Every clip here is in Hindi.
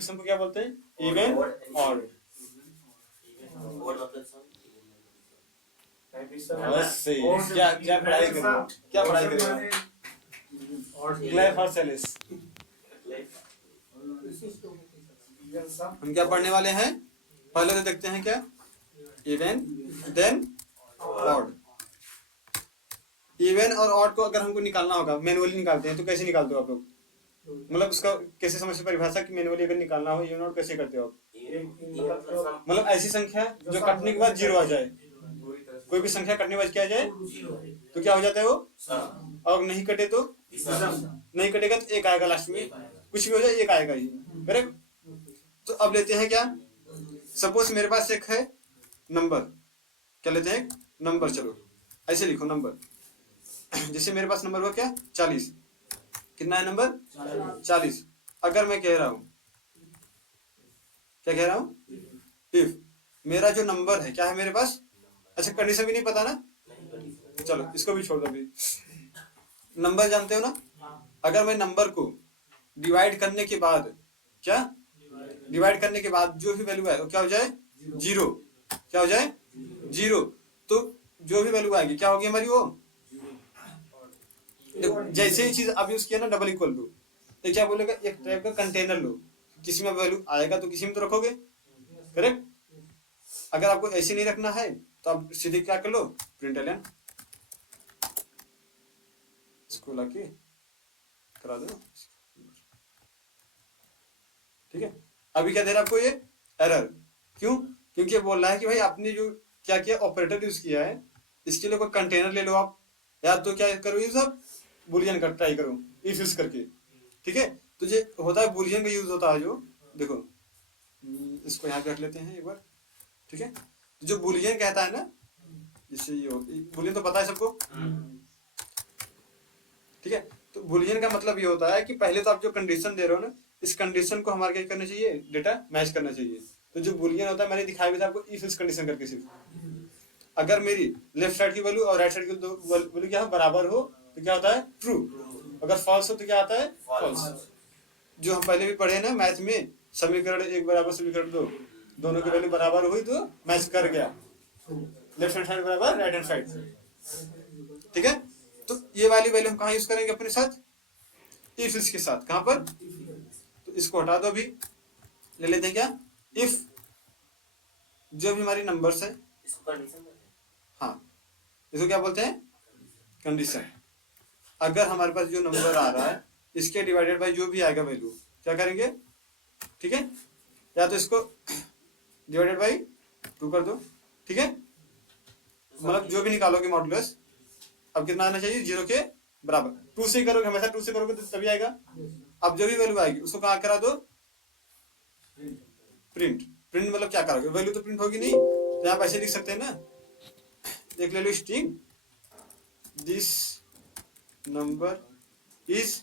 विषम को क्या बोलते हैं? Even odd. बस सही। क्या क्या पढ़ाई करेगा, क्या पढ़ाई करेगा? ग्लाइफ और सेलिस। हम क्या पढ़ने वाले हैं? पहले तो देखते हैं क्या, इवन देन ऑड। इवन और ऑड को अगर हमको निकालना होगा, मैनुअली निकालते हैं तो कैसे निकालते हो आप लोग? मतलब उसका कैसे समझ परिभाषा की मैनुअली अगर निकालना हो इवन ऑड कैसे करते हो आप? मतलब ऐसी संख्या जो काटने के बाद जीरो आ जाए। कोई भी संख्या कटने के बाद क्या आ जाए तो क्या हो जाता है वो? और नहीं कटे तो नहीं कटेगा तो एक आएगा लास्ट में, कुछ भी हो जाए एक आएगा ही। करेक्ट। तो अब लेते हैं क्या, सपोज मेरे पास एक है नंबर, क्या लेते हैं? नंबर। चलो ऐसे लिखो नंबर। जैसे मेरे पास नंबर हुआ क्या 40। कितना है नंबर? 40। अगर मैं कह रहा हूं, क्या कह रहा हूं? इफ मेरा जो नंबर है क्या है मेरे पास, अच्छा कंडीशन भी नहीं पता ना, चलो इसको भी छोड़ दो। अभी नंबर जानते हो ना, अगर मैं नंबर को डिवाइड करने के बाद, क्या डिवाइड करने के बाद जो भी वैल्यू है वो क्या हो जाए? जीरो। क्या हो जाए? जीरो। तो जो भी वैल्यू आएगी क्या होगी हमारी वो? जैसे ही चीज अब यूज किया ना डबल इक्वल टू, तो क्या बोलेगा? एक टाइप का कंटेनर लो, किसी में वैल्यू आएगा तो किसी में तो रखोगे। करेक्ट। अगर आपको ऐसे नहीं रखना है तो आप सीधे क्या कर लो, प्रिंटलन इसको लाके करा दो। ठीक है। अभी क्या दे रहा है आपको ये? एरर। क्यों? क्योंकि ये बोल रहा है कि भाई आपने जो क्या किया ऑपरेटर यूज किया है, इसके लिए कोई कंटेनर ले लो आप, या तो क्या करो ये सब बुलियन का ट्राई करो इफ यूज करके। ठीक है। तो ये होता है बुलियन का यूज होता है जो, देखो इसको यहाँ पे रख लेते हैं एक बार। ठीक है। तो जो बुलियन कहता है ना, इससे ये बुलियन तो पता है सबको। ठीक है। तो बुलियन का मतलब ये होता है कि पहले तो आप जो कंडीशन दे रहे हो ना, इस कंडीशन को हमारे क्या करना चाहिए? डेटा मैच करना चाहिए। तो जो बुलियन होता है मैंने दिखाया भी था आपको, इफ इस कंडीशन करके सिर्फ अगर मेरी लेफ्ट साइड की वैल्यू और राइट साइड की वैल्यू क्या है बराबर हो तो क्या होता है? ट्रू। अगर फॉल्स हो तो क्या आता है? फॉल्स। जो हम पहले भी पढ़े ना मैथ में, समीकरण एक बराबर समीकरण दो, दोनों की वैल्यू बराबर हुई तो मैच कर गया, लेफ्ट हैंड साइड बराबर राइट हैंड साइड। ठीक है। तो ये वाली वैल्यू हम कहाँ यूज करेंगे अपने साथ? इफ इसके साथ। कहां पर? तो इसको हटा दो। अभी ले लेते हैं क्या, इफ जो भी हमारी नंबर्स है, हाँ इसको क्या बोलते हैं? कंडीशन। अगर हमारे पास जो नंबर आ रहा है इसके डिवाइडेड बाय जो भी आएगा वैल्यू क्या करेंगे? ठीक है। या तो इसको डिवाइडेड बाय 2 कर दो। ठीक है। मतलब जो भी निकालोगे मॉडुलस, अब कितना आना चाहिए? 0 के बराबर। 2 से करोगे, हमेशा 2 से करोगे तो तभी आएगा। अब जो भी वैल्यू आएगी उसको कहाँ करा दो? प्रिंट। प्रिंट मतलब क्या करोगे? वैल्यू तो प्रिंट होगी नहीं, तो आप ऐसे लिख सकते हैं ना, एक ले लो string, this number is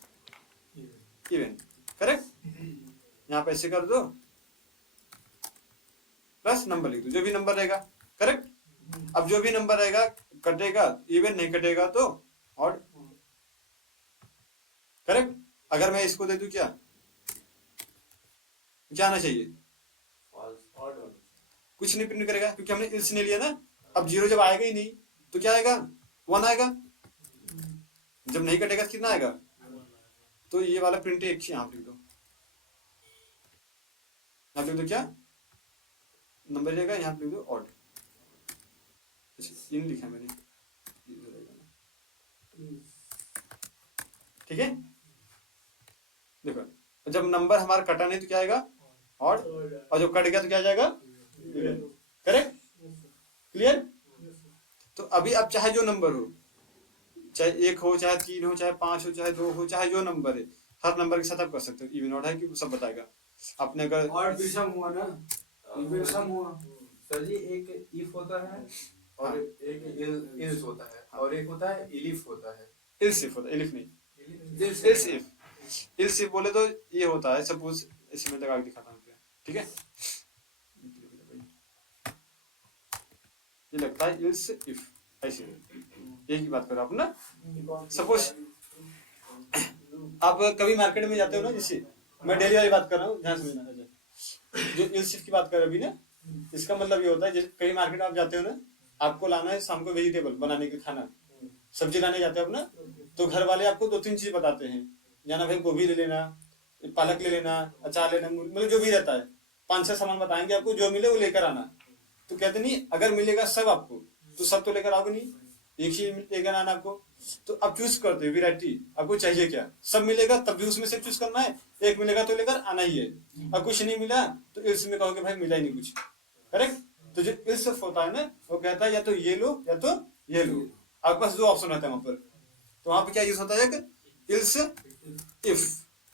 even. Correct. यहाँ पे ऐसे कर दो, प्लस नंबर लिख दो, जो भी नंबर रहेगा। करेक्ट। अब जो भी नंबर रहेगा कटेगा इवन, नहीं कटेगा तो ऑड। करेक्ट। अगर मैं इसको दे दूं क्या आना चाहिए? कुछ नहीं प्रिंट करेगा क्योंकि हमने इल्स नहीं लिया ना। अब 0 जब आएगा ही नहीं तो क्या आएगा? 1 आएगा। जब नहीं कटेगा तो कितना आएगा? तो ये वाला प्रिंट एक ही यहाँ लिख दो। यहाँ लिख दो क्या नंबर रहेगा, यहाँ लिख दो ऑड। ये नहीं लिखा मैंने, ठीक है। देखो जब नंबर हमारा कटा नहीं तो क्या आएगा? ऑड। और जब कट गया तो क्या जाएगा? करेक्ट। क्लियर। तो अभी अब चाहे जो नंबर हो, चाहे 1 हो, चाहे 3 हो, चाहे 5 हो, चाहे 2 हो, चाहे जो नंबर है, हर नंबर के साथ आप कर सकते हो। इवन ऑड है कि सब बताएगा आपने। अगर ऑड विषम हुआ ना, विषम हुआ सर जी, एक इफ होता है और हाँ। एक इल्स होता है और एक होता है इलिफ होता है। इल्स इफ होता है, इलिफ नहीं। Ills if. इल्स इफ बोले तो ये होता है, सपोज इसमें लगा के दिखाता हूँ क्या। ठीक है। ये लगता है इल्स इफ, ऐसे एक ही बात करो आप ना। सपोज आप कभी मार्केट में जाते हो ना, जैसे मैं डेली वाली बात कर रहा हूँ, ध्यान से समझना। जो इल्स इफ की बात कर रहे अभी ना, इसका मतलब ये होता है जैसे कहीं मार्केट आप जाते हो ना, आपको लाना है शाम को वेजिटेबल बनाने के खाना, सब्जी लाने जाते हो आप ना, तो घर वाले आपको 2-3 चीज बताते हैं, जाना भाई गोभी ले लेना, पालक ले लेना, अचार लेना, मतलब जो भी रहता है 5-6 सामान बताएंगे आपको, जो मिले वो लेकर आना। तो कहते नहीं अगर मिलेगा सब आपको तो सब तो लेकर आओगे नहीं, एक चीज लेकर आना आपको। तो आप चूज करते हो वैरायटी, आपको चाहिए क्या, सब मिलेगा तब भी उसमें से चूज करना है, एक मिलेगा तो लेकर आना ही है। अब कुछ नहीं मिला तो इसमें कहोगे भाई मिला ही नहीं कुछ, करेक्ट। तो जो इल्स होता है ना, वो कहता है या तो ये लो या तो ये लो, आपके पास 2 ऑप्शन रहता है वहां पर। तो वहां पे क्या यूज होता है, एक इल्स इफ,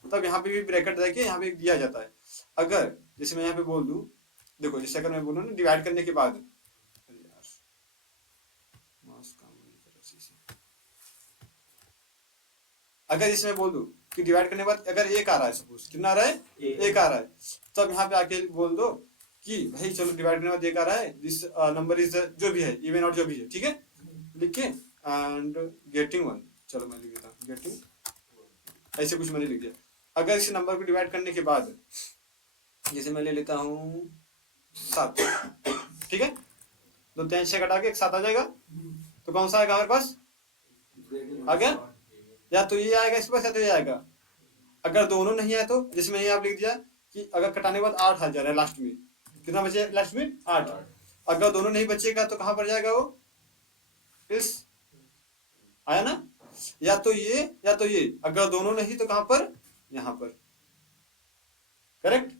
तब यहाँ पे भी ब्रैकेट देखिए यहाँ पे दिया जाता है। अगर जैसे मैं यहाँ पे बोल दूं, देखो जैसे अगर मैं बोलूं ना डिवाइड करने के बाद, अरे यार माउस काम नहीं कर रहा सही से। अगर इसमें बोल दूं कि डिवाइड करने के बाद अगर एक आ रहा है, सपोज कितना आ रहा है, एक आ रहा है, तब यहाँ पे आके बोल दो कि भाई चलो डिवाइड करने के बाद एक आ रहा है, दिस नंबर इज जो भी है इवन और जो भी है, ठीक है, लिख के एंड गेटिंग 1, चलो मैं लिख देता हूँ गेटिंग, ऐसे कुछ मैंने लिख दिया। अगर इस नंबर को डिवाइड करने के बाद जैसे मैं ले लेता हूँ 7, ठीक है, 2 3 6 घटा के एक 7 आ जाएगा, तो कौन सा आएगा हमारे पास, आ गया, या तो ये आएगा इस पास या तो ये आएगा। अगर दोनों नहीं आए तो जैसे मैंने आप लिख दिया कि अगर कटाने के बाद 8 आ जा रहा है लास्ट में, कितना बचे लास्ट में 8, अगर दोनों नहीं बचेगा तो कहां पर जाएगा वो, इस आया ना, या तो ये या तो ये, अगर दोनों नहीं तो कहां पर, यहां पर, करेक्ट।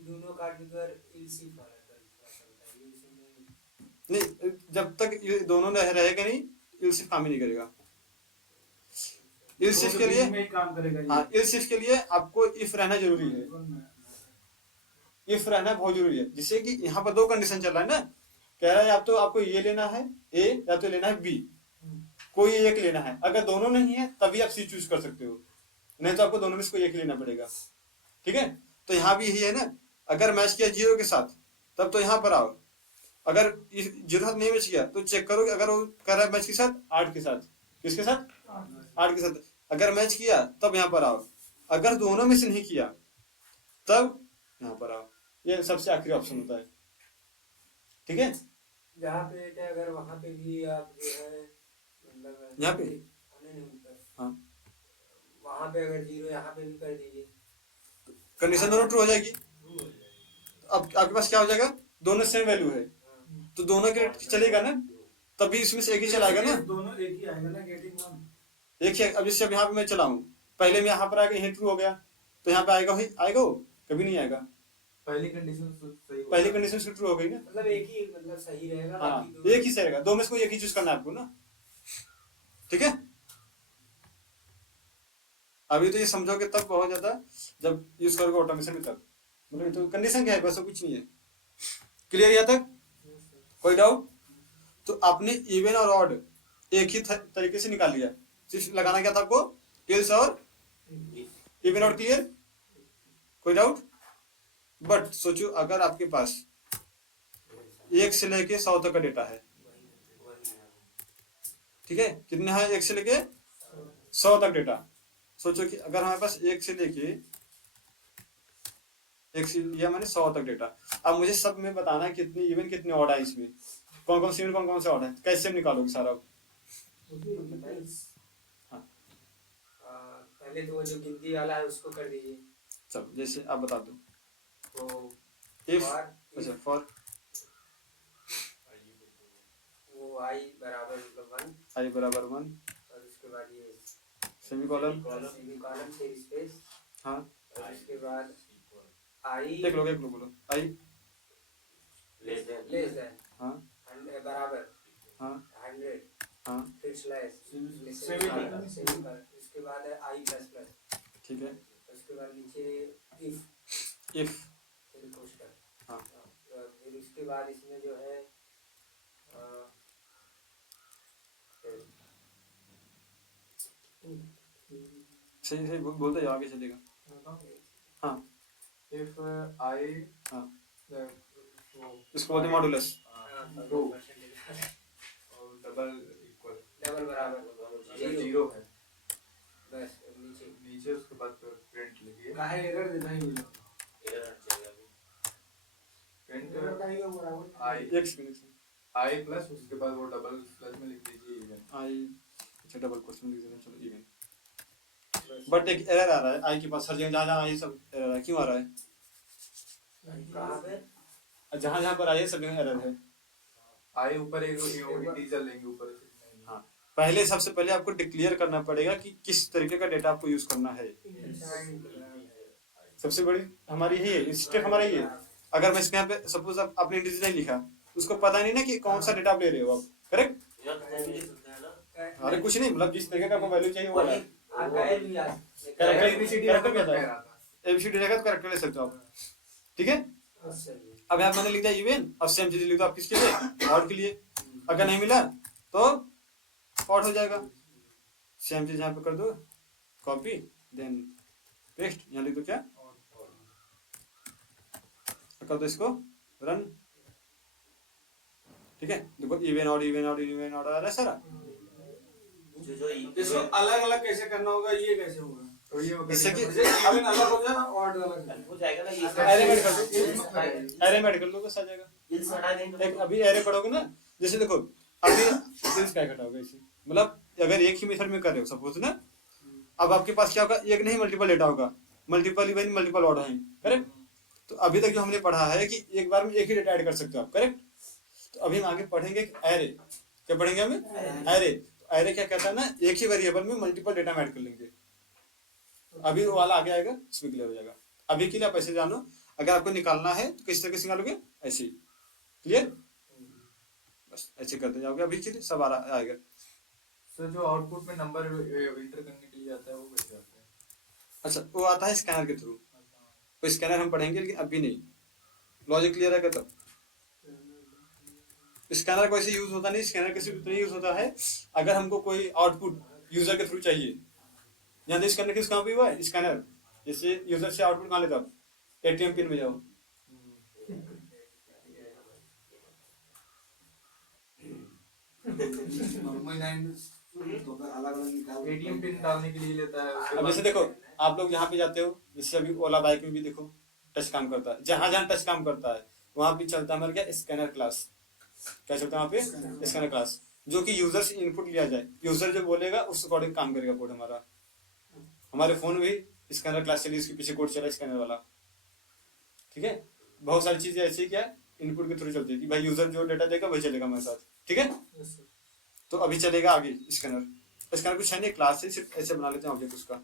दोनों काट कर इल्सिफ आ रहा नहीं जब तक ये दोनों रहेगा नहीं, इल्सिफ काम ही नहीं करेगा। इल्सिफ के लिए में काम करेगा। हाँ, इल्सिफ के लिए आपको इफ रहना जरूरी है, इफ रहना बहुत जरूरी है, जिससे कि यहाँ पर 2 कंडीशन चल रहा है ना, कह रहा है आप तो आपको ये लेना है ए या तो लेना है बी, कोई एक लेना है, अगर दोनों नहीं है तभी आप सी चूज कर सकते हो, नहीं तो आपको दोनों में से कोई एक लेना पड़ेगा, ठीक है। तो यहाँ भी यही है ना, अगर मैच किया 0 के साथ तब तो यहाँ पर आओ, अगर 0 के साथ नहीं मैच किया तो चेक करो कि अगर वो कर रहा है मैच के साथ 8 के साथ, किसके साथ 8 के साथ, अगर मैच किया तब यहाँ पर आओ, अगर दोनों में से नहीं किया तब यहाँ पर आओ, ये सबसे आखिरी ऑप्शन होता है, ठीक है। जहाँ पे क्या, अगर वहाँ पे भी आप जो है मतलब यहाँ पे नहीं ऊपर, हाँ वहाँ पे अगर 0 यहाँ पे भी कर दीजिए, कंडीशन दोनों ट्रू हो जाएगी, अब आपके पास क्या हो जाएगा, दोनों सेम वैल्यू है तो दोनों के चलेगा ना, तभी इसमें से एक ही चलाएगा ना, दोनों एक ही आएगा ना, गेटिंग 1 एक ही। अब जैसे अब यहाँ पे मैं चलाऊं, पहले मैं यहाँ पर आके यही ट्रू हो गया तो यहाँ पे आएगा ही आएगा, वो कभी नहीं आएगा, पहली कंडीशन सही, पहली कंडीशन से ट्रू हो गई ना, मतलब एक ही मतलब सही रहेगा, हाँ बाकी दो एक ही सही रहेगा, 2 में से कोई एक ही चूज करना है आपको ना, ठीक है। अभी तो ये समझोगे तब बहुत ज्यादा, जब यूज करोगे ऑटोमेशन में तब, मतलब तो कंडीशन क्या है, बस कुछ नहीं है, क्लियर यहाँ तक, कोई डाउट। तो आपने इवन और ऑड एक ही तरीके से निकाल लिया, सिर्फ लगाना क्या था आपको, इल्स और इवन और, क्लियर, कोई डाउट। बट सोचो अगर आपके पास 1 से लेके 100 तक का डेटा है, ठीक है, कितने है 1 से लेके 100 तक डेटा, सोचो कि अगर हमारे पास 1 से लेके 1 से लिया मैंने 100 तक डेटा, अब मुझे सब में बताना है कितनी इवन कितने ऑड है, इसमें कौन कौन से इवन कौन कौन से ऑड है, कैसे हम निकालोगे सारा। हाँ पहले तो वो जो गिनती वाला है उसको कर दीजिए, चलो जैसे आप बता दो, तो इफ for अच्छा फॉर वो आई बराबर मतलब 1, आई बराबर 1, और उसके बाद ये सेमीकोलन, सेमीकोलन फिर स्पेस, हाँ और उसके बाद आई एक लोग बोलो, आई लेस देन हाँ बराबर हाँ 100, हाँ फिर स्लैश सेमीकोलन, सेमीकोलन, उसके बाद है आई प्लस प्लस, ठीक है, उसके बाद नीचे इफ फिर पोस्टर, हाँ फिर उसके बाद इसमें जो है सही सही बोलते जाओ, आगे चलेगा, हाँ इफ आई हाँ वो इसको बोलते मॉडुलस, दो और डबल इक्वल, डबल बराबर जीरो है बस नीचे नीचे, उसके बाद प्रिंट लिखिए, काहे एरर देता है ये लोग। आई एक सेकंड आई प्लस उसके बाद वो डबल प्लस में लिख दीजिए इवन। आई, अच्छा डबल क्वेश्चन लिख देना, चलो इवन। बट एक एरर आ रहा है आई के पास, हर जगह जहाँ जहाँ आई सब एरर आ रहा है, क्यों आ रहा है? कहाँ पे? जहाँ जहाँ पर आई है सब जगह एरर है। आई ऊपर एक इंटीजर लेंगे ऊपर से। हाँ, पहले सबसे पहले आपको डिक्लेयर करना पड़ेगा कि किस तरीके का डेटा आपको यूज करना है। सबसे बड़ी हमारी यही है, स्टेप हमारा ये है। अगर मैं इसके यहाँ पे सपोज आपने इंटीजर नहीं लिखा, उसको पता नहीं ना कि कौन सा डेटा आप ले रहे हो आप, करेक्ट? अरे कुछ नहीं, मतलब जिस तरीके का आपको वैल्यू चाहिए वो है। कैरेक्टर क्या था? एबीसीडी रहेगा तो कैरेक्टर ले सकते हो आप, ठीक है? अब यहाँ मैंने लिख दिया इवन, अब सेम चीज लिख दो आप किसके लिए? ऑड के लिए। अगर नहीं मिला तो ऑड हो जाएगा। सेम चीज यहाँ पे कर दो, कॉपी देन पेस्ट, यहाँ लिख दो क्या? कर दो इसको रन, ठीक है? देखो even odd even odd even odd आ रहा है सारा। इसको अलग अलग कैसे करना होगा, ये कैसे होगा? तो ये इससे कि इवन अलग हो जाए और अलग हो जाएगा ना ये एरे में कर दो, एरे में कर लो बस आ जाएगा। एक अभी एरे पढ़ोगे ना, जैसे देखो अभी दिस क्या घटाओगे इसे, मतलब अगर एक ही मेथड में कर रहे हो सपोज ना, अब आपके पास क्या होगा? एक नहीं मल्टीपल डेटा होगा, मल्टीपल इवन मल्टीपल ऑर्डर है, करेक्ट? तो अभी तक जो हमने पढ़ा है कि एक बार में एक ही डेटा ऐड कर सकते हो आप, करेक्ट? तो अभी हम आगे पढ़ेंगे एरे। क्या पढ़ेंगे हमें? एरे। तो एरे क्या कहता है ना, एक ही वेरिएबल में मल्टीपल डेटा ऐड कर लेंगे। अभी वो वाला आगे आएगा, इसमें क्लियर हो जाएगा। अभी के लिए आप ऐसे जानो, अगर आपको निकालना है तो किस तरह से निकालोगे? ऐसे ही, क्लियर? बस ऐसे करते जाओगे, अभी के लिए सब आएगा। सर जो आउटपुट में नंबर एंटर करने के लिए आता है वो कैसे आता है? अच्छा, वो आता है स्कैनर के थ्रू। तो स्कैनर हम पढ़ेंगे लेकिन अभी नहीं। लॉजिक क्लियर है तब। स्कैनर को ऐसे यूज होता नहीं, स्कैनर कैसे उतना यूज होता है अगर हमको कोई आउटपुट यूजर के थ्रू चाहिए। यहाँ स्कैनर किस कहाँ पे हुआ है? स्कैनर जैसे यूजर से आउटपुट कहाँ लेता हो? एटीएम पिन में जाओ, अलग अलग निकाल एटीएम पिन डालने के लिए लेता है उसके अब बाद जैसे देखो आप लोग यहाँ पे जाते हो, जैसे अभी ओला बाइक में भी देखो टच काम करता है, जहां जहां टच काम करता है वहां पे चलता है हमारा क्या? Scanner class. क्या चलता है वहाँ पे? स्कैनर क्लास, जो कि यूजर से इनपुट लिया जाए, यूजर जो बोलेगा उस अकॉर्डिंग काम करेगा कोड हमारा। हमारे फोन में भी स्कैनर क्लास चली, उसके पीछे कोड चला स्कैनर वाला, ठीक है? बहुत सारी चीजें ऐसी क्या इनपुट के थ्रू चलती है कि भाई यूजर जो डेटा देगा वही चलेगा हमारे साथ, ठीक है? तो अभी चलेगा आगे स्कैनर। स्कैनर कुछ है नहीं, क्लास से सिर्फ ऐसे बना लेते हैं ऑब्जेक्ट उसका।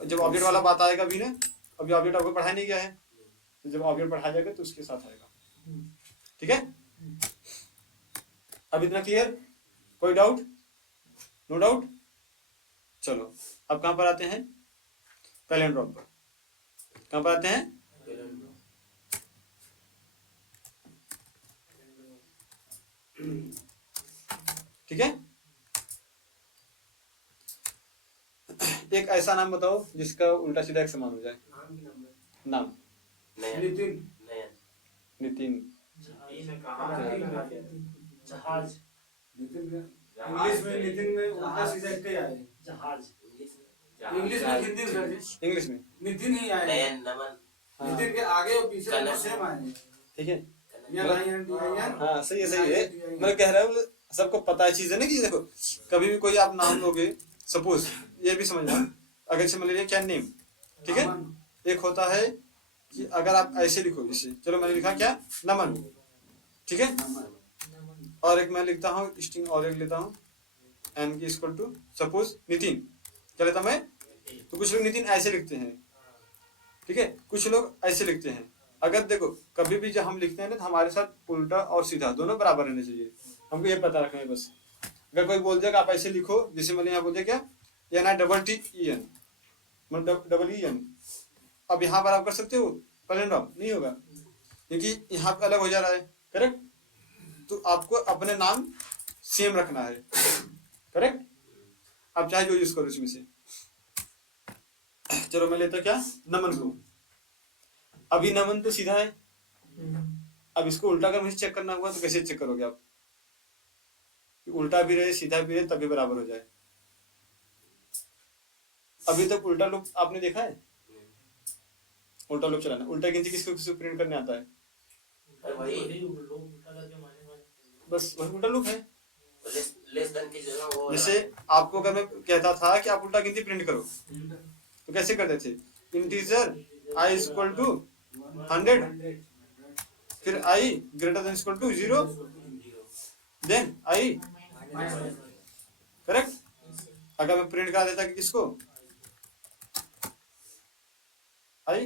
जब ऑब्जेक्ट वाला बात आएगा अभी ना, अभी ऑब्जेक्ट आपको पढ़ाया नहीं गया है, तो जब ऑब्जेक्ट पढ़ाया जाएगा तो उसके साथ आएगा, ठीक है? अब इतना क्लियर? कोई डाउट? No doubt? चलो अब कहां पर आते हैं? पैलिंड्रोम पर। कहां पर आते हैं? ठीक है? एक ऐसा नाम बताओ जिसका उल्टा सीधा एक समान हो जाए। नाम? नितिन नितिन। जहाज नितिन इंग्लिश में नितिन में उल्टा सीधा एक ही आए। जहाज इंग्लिश में हिंदी में सर जी इंग्लिश में नितिन ही आए। नयन नमन नितिन के आगे और पीछे दोनों सेम आए। ठीक है? हाँ सही है सही है। मैं कह रहा हूँ सबको पता है चीज है ना कि देखो कभी भी कोई आप नाम लोगे, सपोज ये भी समझना, अगर समझ लीजिए क्या नेम, ठीक है? एक होता है कि अगर आप ऐसे लिखो, जैसे चलो मैंने लिखा क्या? नमन, ठीक है? और एक मैं लिखता हूँ स्ट्रिंग और एक लेता हूँ एन की इक्वल टू सपोज नितिन, क्या लेता मैं? तो कुछ लोग नितिन ऐसे लिखते हैं, ठीक है? कुछ लोग ऐसे लिखते हैं। अगर देखो कभी भी जब हम लिखते हैं ना तो हमारे साथ उल्टा और सीधा दोनों बराबर रहने चाहिए, हमको ये पता रखना है बस। अगर कोई बोल देगा आप ऐसे लिखो, जैसे मैंने यहाँ बोल दिया क्या? N I double T E N, मतलब डबल ई एन, अब यहाँ पर आप कर सकते हो? पैलिंड्रोम नहीं होगा क्योंकि यहाँ पे अलग हो जा रहा है, करेक्ट? तो आपको अपने नाम सेम रखना है, करेक्ट? आप चाहे जो यूज करो इसमें से। चलो मैं लेता क्या? नमन को। अभी नमन तो सीधा है, अब इसको उल्टा कर मुझे चेक करना होगा तो कैसे चेक करोगे आप? उल्टा भी रहे सीधा भी रहे तभी बराबर हो जाए। अभी तक उल्टा लूप आपने देखा है? उल्टा लूप चलाना, उल्टा गिनती किसको किसको प्रिंट करने आता है? बस वही उल्टा लूप है। लेस देन की जगह वो जैसे आपको अगर मैं कहता था कि आप उल्टा गिनती प्रिंट करो तो कैसे करते थे? इंटीजर i इक्वल टू 100, फिर i greater than equal to 0, then i, correct. अगर मैं प्रिंट करा देता कि किसको i,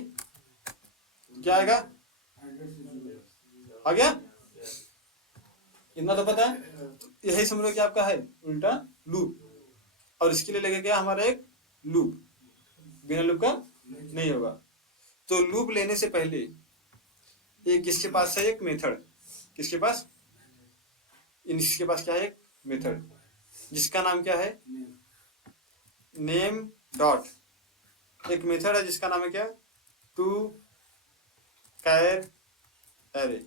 क्या आएगा? आ गया? इतना तो पता है। तो यही समझ लो कि आपका है उल्टा लूप, और इसके लिए लगे क्या हमारा एक लूप, बिना लूप का नहीं होगा। तो लूप लेने से पहले एक किसके पास है एक मेथड, किसके पास? इसके पास क्या है एक मेथड जिसका नाम क्या है? Name dot. एक मेथड है जिसका नाम है क्या? To char array.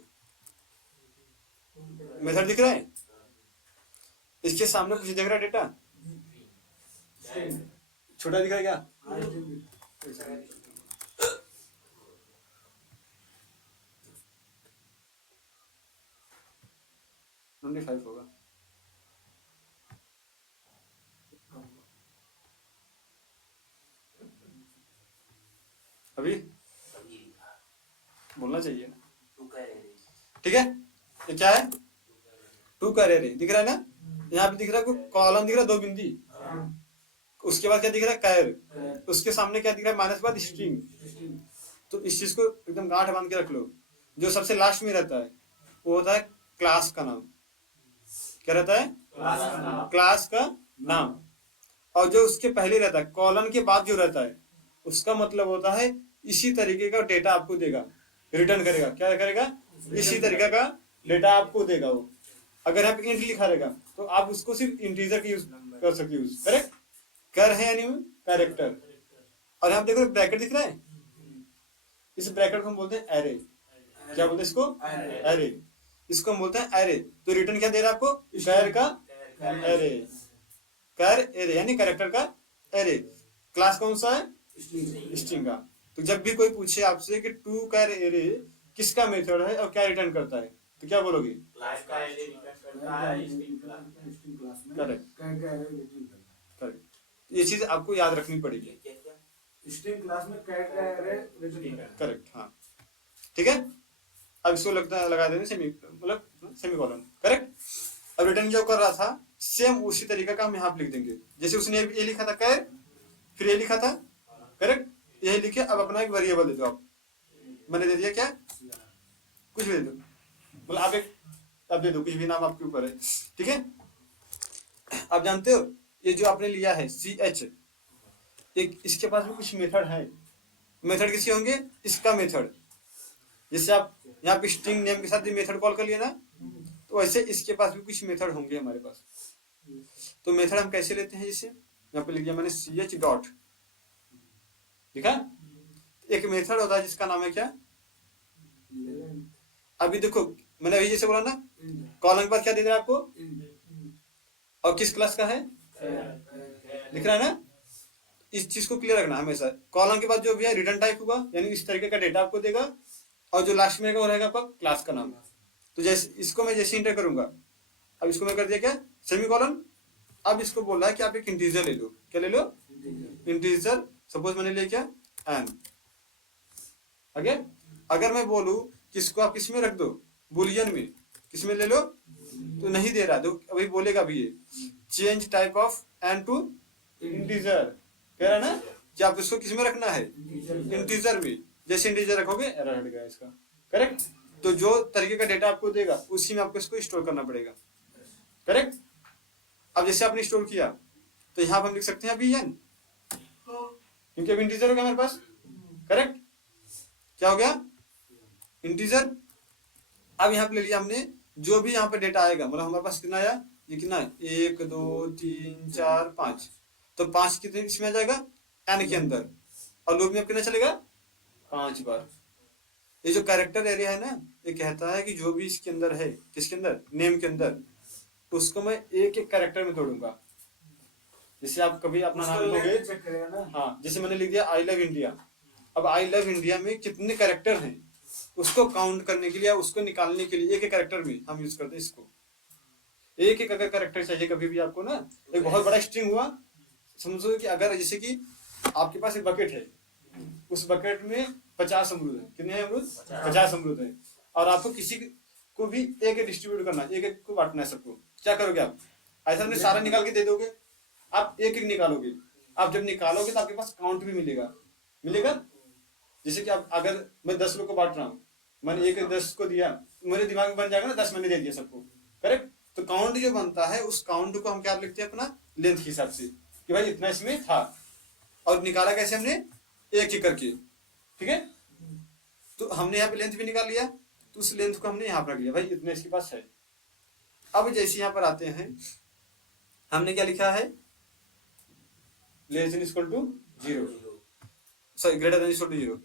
मेथड दिख रहा है? इसके सामने कुछ दिख रहा है डेटा? छोटा दिख रहा है क्या? 25 होगा। अभी बोलना चाहिए ना, तू कह रहे थे ठीक है। ये क्या है? टू कैर एरे दिख रहा है ना? यहाँ पे दिख रहा है कॉलम दिख रहा है, 2 बिंदी, उसके बाद क्या दिख रहा है? कैर, उसके सामने क्या दिख रहा है? माइनस के बाद स्ट्रिंग। तो इस चीज को एकदम गांठ बांध के रख लो। जो सबसे लास्ट में रहता है वो होता है क्लास का नाम। क्या रहता है? क्लास का नाम। और जो उसके पहले रहता है, कॉलन के बाद जो रहता है, उसका मतलब होता है इसी तरीके का डेटा आपको देगा, रिटर्न करेगा। क्या करेगा? इसी तरीके का डेटा आपको देगा वो। अगर यहाँ पे इंट लिखा रहेगा तो आप उसको सिर्फ इंटीजर की यूज कर सकते हो, करेक्ट। कर है यानी कैरेक्टर। और यहाँ देखो ब्रैकेट दिख रहा है, इस ब्रैकेट को हम बोलते हैं एरे। क्या बोलते हैं इसको? एरे। इसको हम बोलते हैं एरे। तो रिटर्न क्या दे रहा है आपको? कैर का एरे। कैर एरे यानी कैरेक्टर का एरे। क्लास कौन सा है? स्ट्रिंग का। तो जब भी कोई पूछे आपसे कि टू कैर एरे किसका मेथड है और क्या रिटर्न करता है, तो क्या बोलोगे? लाइफ का एरे रिटर्न करता है स्ट्रिंग क्लास में। करेक्ट। ये चीज आपको याद रखनी पड़ेगी। क्या क्या स्ट्रिंग क्लास में कैट का एरे रिटर्न करेक्ट, हाँ ठीक है। अब इसको लगा देंगे सेमी, मतलब सेमी कॉलन, करेक्ट। अब रिटर्न जो कर रहा था सेम उसी तरीका का हम यहाँ पे लिख देंगे। जैसे उसने ये लिखा था कैर, फिर ये लिखा था, करेक्ट। यही लिखे, अब अपना एक वेरिएबल दे दो आप। मैंने दे दिया क्या? कुछ भी दे दो, मतलब आप एक अब दे दो, कुछ भी नाम आपके ऊपर है, ठीक है। आप जानते हो ये जो आपने लिया है CH, एक इसके पास भी कुछ मेथड है। मेथड किसके होंगे? इसका मेथड। जैसे आप यहाँ पे स्ट्रिंग नेम के साथ मेथड कॉल कर लिया ना, तो वैसे इसके पास भी कुछ मेथड होंगे हमारे पास। तो मेथड हम कैसे लेते हैं? जैसे यहाँ पे लिख दिया मैंने CH डॉट, ठीक है। एक मेथड होता है जिसका नाम है क्या? अभी देखो मैंने अभी जैसे बोला ना, कॉलम के बाद क्या दे रहा है आपको, और किस क्लास का है दिख रहा है ना। इस चीज को क्लियर रखना हमेशा। कॉलम के बाद जो भी है रिटर्न टाइप होगा, यानी इस तरीके का डेटा आपको देगा, और जो लास्ट में वो रहेगा आपका क्लास का नाम। तो जैसे इसको मैं जैसे इंटर करूंगा, अब इसको मैं कर दिया क्या? Semi colon. अब इसको बोल रहा है कि आप एक इंटीजर ले लो। क्या ले लो? इंटीजर। सपोज मैंने लिया क्या? n। आगे अगर मैं बोलूं किसको आप किस में रख दो, बुलियन में, किस में ले लो, तो नहीं दे रहा। तो अभी बोलेगा भी ये change type of n to integer, कह रहा है ना कि आप इसको किस में रखना है? इंटीजर में। जैसे इंटीजर रखोगे एरर हट गया इसका, करेक्ट। तो जो तरीके का डेटा आपको देगा उसी में आपको इसको स्टोर करना पड़ेगा, करेक्ट। अब जैसे आपने स्टोर किया तो यहाँ पर हम लिख सकते हैं अभी n, क्योंकि अब इंटीजर हो गया हमारे पास, करेक्ट। क्या हो गया? इंटीजर। अब यहाँ पे ले लिया हमने, जो भी यहाँ पे डेटा आएगा, मतलब हमारे पास कितना आया, ये कितना है, 1 2 3 4 5, तो 5 कितने इसमें आ जाएगा? n के अंदर। और लूप में अब कितना चलेगा? 5 बार। ये जो कैरेक्टर एरिया है ना, ये कहता है कि जो भी इसके अंदर है, किसके अंदर? नेम के अंदर, तो उसको मैं एक एक कैरेक्टर में तोड़ूंगा। जैसे आप कभी अपना नाम लोगे, हाँ, जैसे मैंने लिख दिया आई लव इंडिया। अब आई लव इंडिया में कितने कैरेक्टर हैं उसको काउंट करने के लिए, उसको निकालने के लिए एक एक कैरेक्टर में हम यूज करते हैं इसको, एक एक अगर कैरेक्टर चाहिए कभी भी आपको ना, एक बहुत बड़ा स्ट्रिंग हुआ, समझो कि अगर जैसे कि आपके पास एक बकेट है, उस बकेट में 50 अमरूद है, कितने हैं अमरूद? 50 अमरूद है, और आपको किसी को भी एक एक डिस्ट्रीब्यूट करना है, एक एक को बांटना है सबको, क्या करोगे आप? ऐसा नहीं सारा निकाल के दे दोगे, आप एक एक निकालोगे। आप जब निकालोगे तो आपके पास काउंट भी मिलेगा, मिलेगा। जैसे कि आप अगर मैं 10 लोग को बांट रहा हूँ, मैंने एक 10 को दिया, मेरे दिमाग में बन जाएगा ना 10 मैंने दे दिया सबको, करेक्ट। तो काउंट जो बनता है उस काउंट को हम क्या लिखते हैं अपना लेंथ के हिसाब से, कि भाई इतना इसमें था, और निकाला कैसे हमने? एक एक करके, ठीक है। तो हमने यहाँ पे लेंथ भी निकाल लिया, तो उस लेंथ को हमने यहाँ पर रख लिया, भाई इतना इसके पास है। अब जैसे यहाँ पर आते हैं, हमने क्या लिखा है? Less than equal to 0, sorry greater than equal to 0।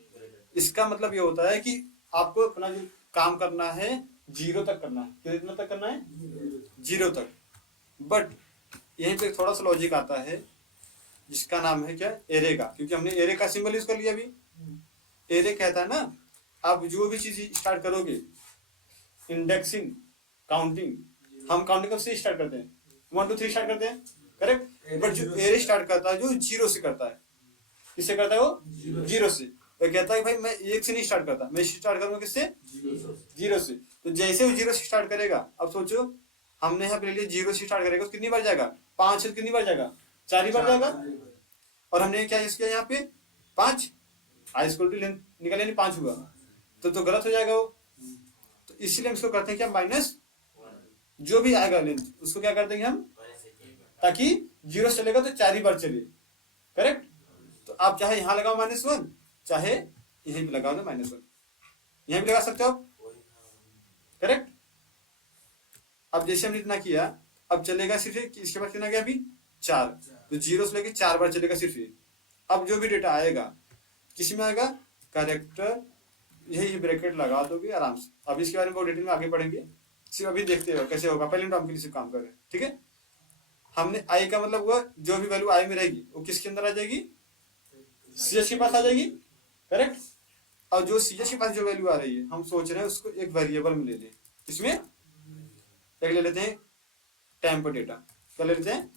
इसका मतलब ये होता है कि आपको अपना जो काम करना है 0 तक करना है। कितना तक करना है? 0 तक। बट यहीं पे थोड़ा सा लॉजिक आता है जिसका नाम है क्या? एरे का, क्योंकि हमने एरे का सिंबल यूज कर लिया अभी। एरे कहता है ना, आप जो भी चीज स्टार्ट करोगे, इंडेक्सिंग, काउंटिंग, हम काउंटिंग कब से स्टार्ट करते हैं? 1 2 3 स्टार्ट करते हैं, करेक्ट। बट जो एरे स्टार्ट करता है, जो 0 से करता है, किससे करता है वो? 0 से। तो कहता है भाई मैं 1 से नहीं स्टार्ट करता, मैं स्टार्ट करूंगा किससे? 0 से। तो जैसे वो 0 से स्टार्ट करेगा, अब सोचो हमने यहाँ पे ले लिया 0 से स्टार्ट करेगा, तो कितनी बार जाएगा? 5 से कितनी बार जाएगा? 4 ही बार जाएगा। और हमने क्या यूज किया यहाँ पे? 5, आई इक्वल टू लेंथ निकाले नहीं 5 हुआ, तो गलत हो जाएगा वो। तो इसीलिए हम इसको करते हैं क्या? माइनस जो भी आएगा लेंथ उसको क्या कर देंगे हम, ताकि 0 चलेगा तो 4 ही बार चले, करेक्ट। तो आप चाहे यहाँ लगाओ -1, चाहे यहीं पे लगाओ ना -1, यहीं पे लगा सकते हो आप, करेक्ट। अब जैसे हमने इतना किया, अब चलेगा सिर्फ इसके बाद कितना गया अभी? 4। तो 0 से लेके 4 बार चलेगा सिर्फ ये। अब जो भी डेटा आएगा किसी में आएगा? कैरेक्टर, यही ब्रैकेट लगा दोगे आराम से। अब इसके बारे में बहुत डिटेल में आगे पढ़ेंगे, सिर्फ अभी देखते हो कैसे होगा। पहले हम के लिए सिर्फ काम कर रहे हैं, ठीक है। हमने आई का मतलब हुआ जो भी वैल्यू आई में रहेगी वो किसके अंदर आ जाएगी? सी के पास आ जाएगी, करेक्ट। और जो सी के पास जो वैल्यू आ रही है, हम सोच रहे हैं उसको एक वेरिएबल में ले लें। इसमें एक ले लेते हैं टेम्प डेटा। क्या ले लेते हैं?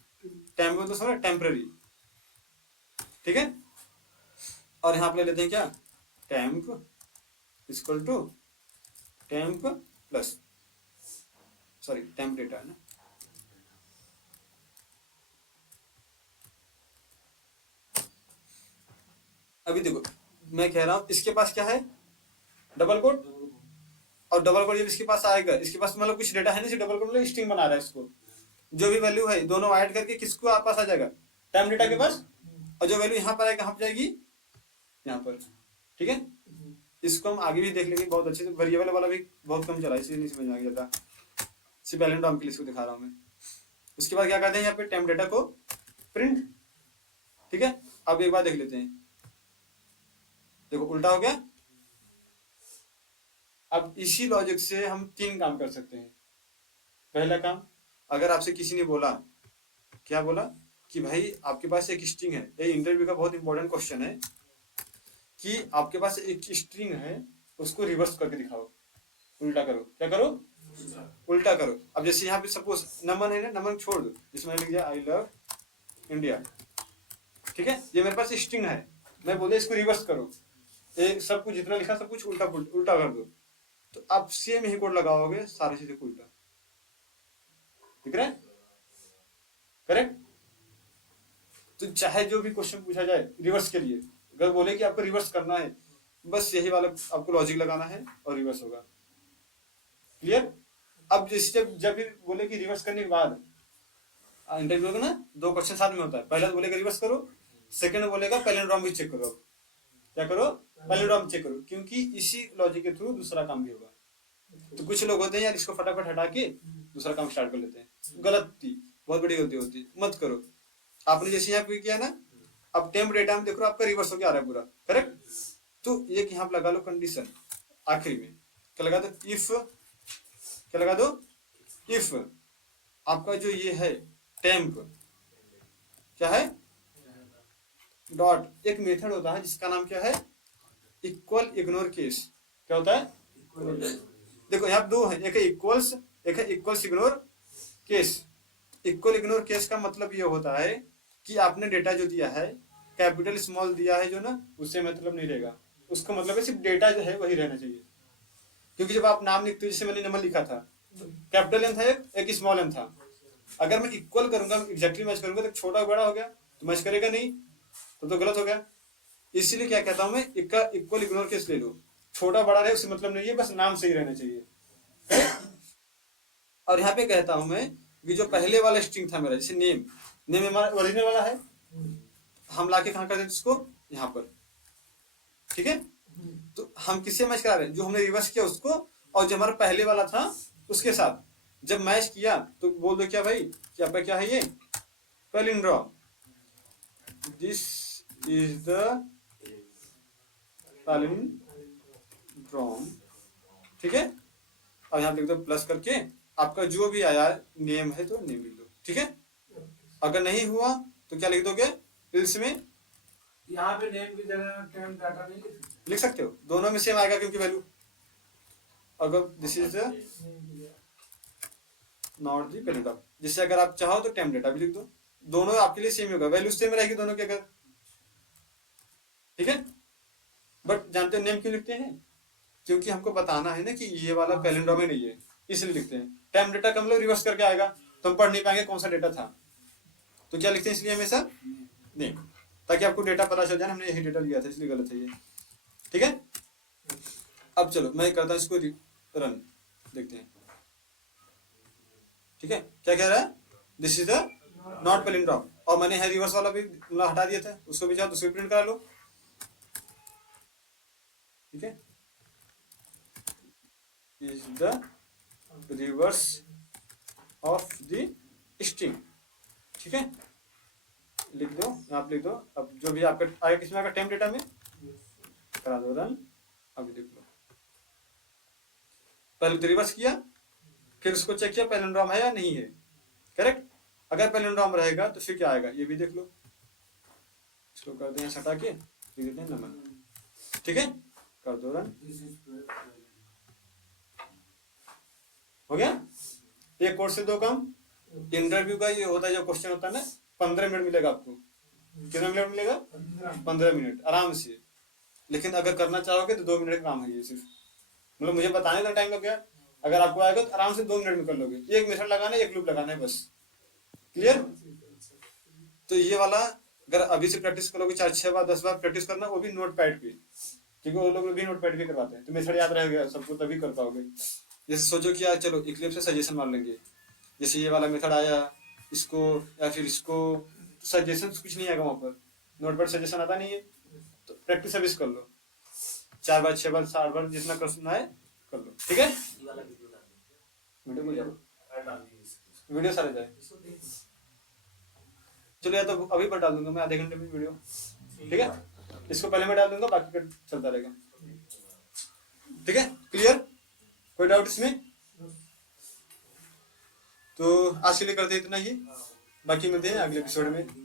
टेम्प तो समझ, टेम्पररी, ठीक है। और यहाँ पे ले लेते हैं क्या? Temp equal to temp plus, sorry temp data है ना, अभी देखो मैं कह रहा हूं इसके पास क्या है? Double quote. और डबल कोट जब इसके पास आएगा, इसके पास मतलब कुछ डेटा है नहीं, डबल कोट मतलब स्ट्रिंग बना रहा है इसको, जो भी वैल्यू है दोनों ऐड करके किसको आप पास आ जाएगा? टाइम डेटा के पास। और जो वैल्यू यहाँ पर आएगा कहाँ पर जाएगी? यहाँ पर, ठीक है। इसको हम आगे भी देख लेंगे बहुत अच्छे से। वेरिएबल वाला भी बहुत कम चला, इसलिए नहीं समझ में आ गया था, सिर्फ पहले डॉम के लिए इसको दिखा रहा हूँ मैं। उसके बाद क्या करते हैं यहाँ पे? टाइम डेटा को प्रिंट, ठीक है। अब एक बार देख लेते हैं, देखो उल्टा हो गया। अब इसी लॉजिक से हम 3 काम कर सकते हैं। पहला काम, अगर आपसे किसी ने बोला, क्या बोला कि भाई आपके पास एक स्ट्रिंग है, ये इंटरव्यू का बहुत इंपॉर्टेंट क्वेश्चन है, कि आपके पास एक स्ट्रिंग है उसको रिवर्स करके दिखाओ, उल्टा करो। क्या करो? उल्टा करो। अब जैसे यहाँ पे सपोज नमन है ना, नमन छोड़ दो, जिसमें लिख दिया आई लव इंडिया, ठीक है। ये मेरे पास स्ट्रिंग है, मैं बोले इसको रिवर्स करो, ये सब कुछ जितना लिखा सब कुछ उल्टा उल्टा कर दो, तो आप सेम ही कोड लगाओगे, सारी चीजें उल्टा, ठीक है, करेक्ट। तो चाहे जो भी क्वेश्चन पूछा जाए रिवर्स के लिए, अगर बोले कि आपको रिवर्स करना है, बस यही वाला आपको लॉजिक लगाना है और रिवर्स होगा, क्लियर। अब जैसे जब भी बोले कि रिवर्स करने के बाद इंटरव्यू होगा ना, 2 क्वेश्चन साथ में होता है। पहला तो बोलेगा रिवर्स करो, सेकंड बोलेगा पैलिंड्रोम भी चेक करो। क्या करो? पैलिंड्रोम चेक करो, क्योंकि इसी लॉजिक के थ्रू दूसरा काम भी होगा। तो कुछ लोग होते हैं यार इसको फटाफट हटा के दूसरा काम स्टार्ट कर लेते हैं, गलती, बहुत बड़ी गलती होती है, मत करो। आपने जैसे यहाँ पे किया ना, अब टेम्प डेटा में देख रहे हो आपका रिवर्स होकर आ रहा है पूरा, करेक्ट। तो एक यहाँ पे लगा लो कंडीशन आखिरी में, क्या लगा दो? इफ, क्या लगा दो? इफ आपका जो ये है टेम्प, क्या है? डॉट, एक मेथड होता है जिसका नाम क्या है? Equal ignore case. क्या होता है? देखो यहाँ 2 है, एक है इक्वल्स, एक है equals ignore case. Equal ignore case का मतलब ये होता है कि आपने डेटा जो दिया है कैपिटल स्मॉल दिया है जो ना, उससे मतलब नहीं रहेगा, उसका मतलब है सिर्फ डेटा जो है वही रहना चाहिए। क्योंकि जब आप नाम लिखते हो, जैसे मैंने नंबर लिखा था, कैपिटल एन था, एक स्मॉल एन था, अगर मैं इक्वल करूंगा, एग्जैक्टली मैच करूंगा, तो छोटा बड़ा हो गया तो मैच करेगा नहीं, तो गलत हो गया। इसीलिए क्या कहता हूं मैं, इक्वल इग्नोर केस ले लो, छोटा बड़ा रहे उससे मतलब नहीं है, बस नाम सही रहना चाहिए। और यहाँ पे कहता हूं मैं कि जो पहले वाला स्ट्रिंग था मेरा, जैसे नेम हमारा ओरिजिनल वाला है, हम लाके कहाँ कर देते इसको, यहाँ पर, ठीक है। तो हम किससे मैच करा रहे हैं, जो हमने रिवर्स किया उसको, और जो हमारा पहले वाला था उसके साथ जब मैच किया तो बोल दो क्या भाई, कि आपका क्या है ये palindrome, this is the palindrome, ठीक है। और यहाँ लिख दो प्लस करके, आपका जो भी आया नेम है तो नेम लिख दो, ठीक है। अगर नहीं हुआ तो क्या लिख दोगे, इल्स में यहाँ पे नेम की जगह टेम डाटा नहीं लिख सकते हो, दोनों में सेम आएगा क्योंकि वैल्यू, अगर this is not the palindrome, जिससे अगर आप चाहो तो टेम डेटा भी लिख दो, दोनों आपके लिए सेम होगा, वैल्यू सेम रहेगी दोनों के अगर, ठीक है। बट जानते हो नेम क्यों लिखते हैं, क्योंकि हमको बताना है ना कि ये वाला पैलिंड्रोम में नहीं है, इसलिए लिखते हैं। टेम डेटा का मतलब रिवर्स करके आएगा तो हम पढ़ नहीं पाएंगे कौन सा डेटा था, तो क्या लिखते हैं इसलिए हमेशा नेम, ताकि आपको डेटा पता चल जाए हमने यही डेटा लिया था, इसलिए गलत है ये, ठीक है। अब चलो मैं करता हूँ इसको रन, देखते हैं, ठीक है। क्या कह रहा है, this is the not palindrome, और मैंने है रिवर्स वाला भी हटा दिया था, उसको भी चाहो तो उसको प्रिंट करा लो, ठीक है। Is the reverse of the string, ठीक है, लिख दो, आप लिख दो। अब जो भी आपका आगे किसमें आएगा, टेम डेटा में करा दो रन। अभी देख लो, पहले तो रिवर्स किया, फिर उसको चेक किया पैलिंड्रोम है या नहीं है, करेक्ट। अगर पैलिंड्रोम रहेगा तो फिर क्या आएगा, ये भी देख लो, इसको कर दें हटा के लिख देते हैं नंबर, ठीक है, कर दो रन, हो गया। एक कोर्स से दो काम। इंटरव्यू का ये होता है, जो क्वेश्चन होता है ना, 15 मिनट मिलेगा आपको, कितना मिनट मिलेगा, 15 मिनट आराम से। लेकिन अगर करना चाहोगे तो 2 मिनट का काम है ये सिर्फ, मतलब मुझे बताने का टाइम लग गया, अगर आपको आएगा तो आराम से 2 मिनट में कर लोगे, एक मेथड लगाना है, एक लूप लगाना है, बस, क्लियर। तो ये वाला अगर अभी से प्रैक्टिस करोगे, 4-6 बार 10 बार प्रैक्टिस करना, वो भी नोट पैड पे, क्योंकि वो लोग भी नोट पैड पे करवाते हैं, तो मेथड याद रहेगा सबको, तभी कर पाओगे। जैसे सोचो कि यार चलो इक्लिप्स से सजेशन मार लेंगे, जैसे ये वाला मेथड आया, इसको या फिर इसको, सजेशन कुछ नहीं आएगा वहां पर, नोट पैड सजेशन आता नहीं है, तो प्रैक्टिस अभी कर लो, 4 बार 6 बार 7 बार जितना कर सुनना है कर लो, ठीक है। वीडियो को जाओ, वीडियो सारे जाए, चलो या तो अभी पर डाल दूंगा मैं आधे घंटे में वीडियो, ठीक है। इसको पहले मैं डाल दूंगा, बाकी का चलता रहेगा, ठीक है, क्लियर। कोई डाउट इसमें, तो आज के लिए करते इतना ही, बाकी मिलते हैं अगले एपिसोड में।